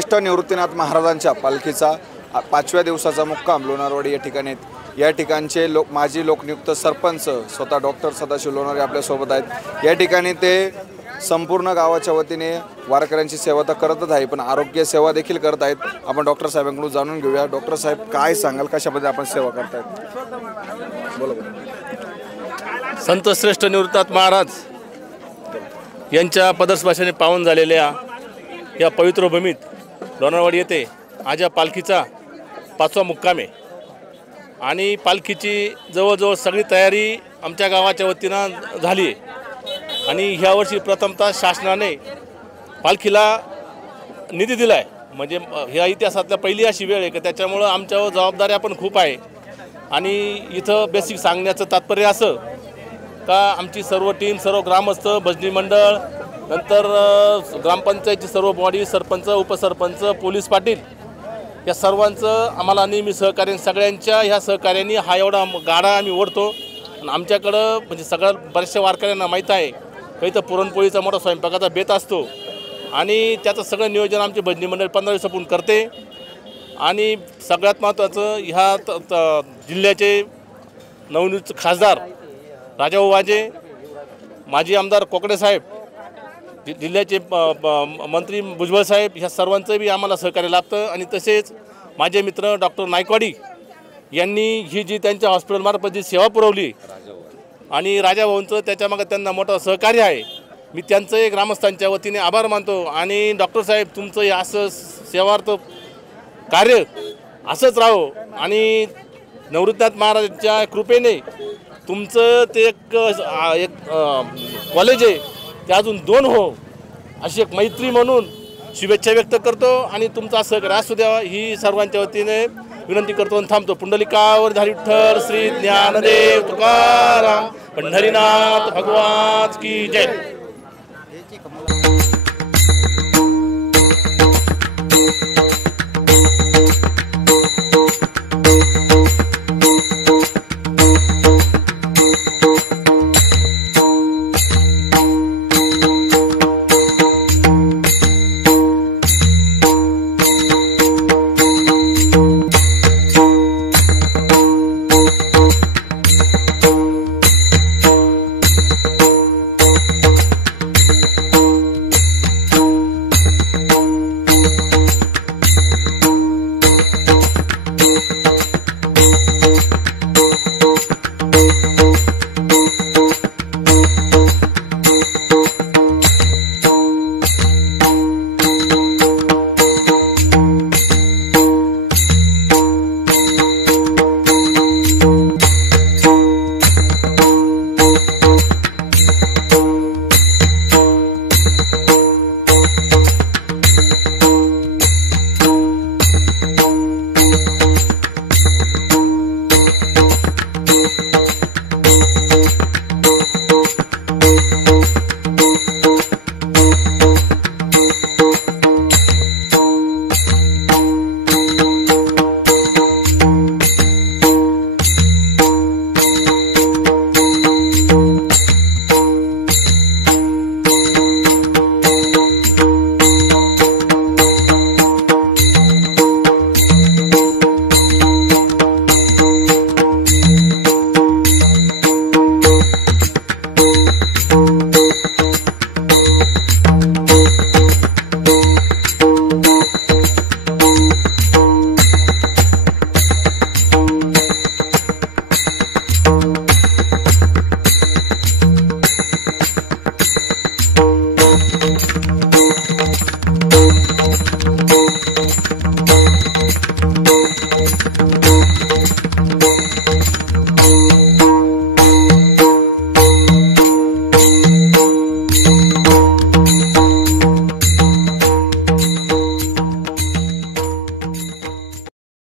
श्रेष्ठ निवृत्तीनाथ महाराजांच्या पालखीचा 5व्या दिवसाचा मुक्काम लोणारवाडी या ठिकाणी या ठिकाणचे माजी लोकनियुक्त सरपंच स्वतः डॉक्टर सदाशिव लोणारे आपल्यासोबत आहेत। या ठिकाणी ते संपूर्ण गावाच्या वतीने वारकऱ्यांची सेवा तर करतच आहे पण आरोग्य सेवा देखील करत आहेत। आपण डॉक्टर साहेबांकडून जाणून घेऊया। डॉक्टर साहेब काय सांगाल, कशामध्ये आपण सेवा करतायत? बोला। संत श्रेष्ठ निवृत्तीनाथ महाराज यांच्या पदस्पर्शाने पावन झालेल्या या पवित्र भूमीत लोणारवाडी येथे आज या पालखीचा 5वा मुक्काम आहे आणि पालखीची जवळजवळ सगळी तयारी आमच्या गावाच्या वतीनं झाली आहे आणि ह्या वर्षी प्रथमतः शासनाने पालखीला निधी दिला आहे। म्हणजे ह्या इतिहासातल्या पहिली अशी वेळ आहे की त्याच्यामुळं आमच्यावर जबाबदाऱ्या पण खूप आहे आणि इथं बेसिक सांगण्याचं तात्पर्य असं का आमची सर्व टीम, सर्व ग्रामस्थ, भजनी मंडळ, नंतर ग्रामपंचायतची सर्व बॉडी, सरपंच, उपसरपंच, पोलीस पाटील या सर्वांचं आम्हाला नेहमी सहकार्य, सगळ्यांच्या ह्या सहकार्याने हा एवढा गाडा आम्ही ओढतो। आणि आमच्याकडं म्हणजे सगळ्या बऱ्याचशा वारकऱ्यांना माहीत आहे काही तर पुरणपोळीचा मोठा स्वयंपाकाचा बेत असतो आणि त्याचं सगळं नियोजन आमचे भजनी मंडळ 15 दिवसापून करते। आणि सगळ्यात महत्त्वाचं ह्या जिल्ह्याचे नवनियुक्त खासदार राजाभाऊ वाजे, माजी आमदार कोकडे साहेब, जिल्ह्याचे मंत्री भुजबळ साहेब ह्या सर्वांचं बी आम्हाला सहकार्य लाभतं। आणि तसेच माझे मित्र डॉक्टर नायकवाडी यांनी ही जी त्यांच्या हॉस्पिटलमार्फत जी सेवा पुरवली आणि राजाभाऊंचं त्याच्यामागे त्यांना मोठं सहकार्य आहे, मी त्यांचंही ग्रामस्थांच्या वतीने आभार मानतो। आणि डॉक्टर साहेब तुमचं हे असं सेवार्थ कार्य असंच राहो आणि निवृत्तीनाथ महाराजांच्या कृपेने तुमचं ते एक कॉलेज आहे ते अजून 2 हो अशी एक मैत्री म्हणून शुभेच्छा व्यक्त करतो आणि तुमचा सहकार्य असू द्यावा ही सर्वांच्या वतीने विनंती करतो आणि थांबतो। पुंडलिकावर धारी विठ्ठल श्री ज्ञानदेव तुकाराम पंढरीनाथ भगवान की जय।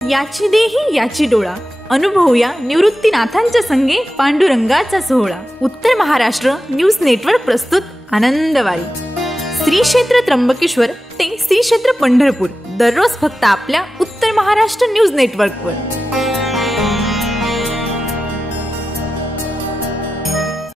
याची देही याची डोळा अनुभवूया निवृत्तीनाथांच्या संगे पांडुरंगाचा सोहळा। उत्तर महाराष्ट्र न्यूज नेटवर्क प्रस्तुत आनंदवारी। श्री क्षेत्र त्र्यंबकेश्वर ते श्री क्षेत्र पंढरपूर दररोज फक्त आपल्या उत्तर महाराष्ट्र न्यूज नेटवर्कवर।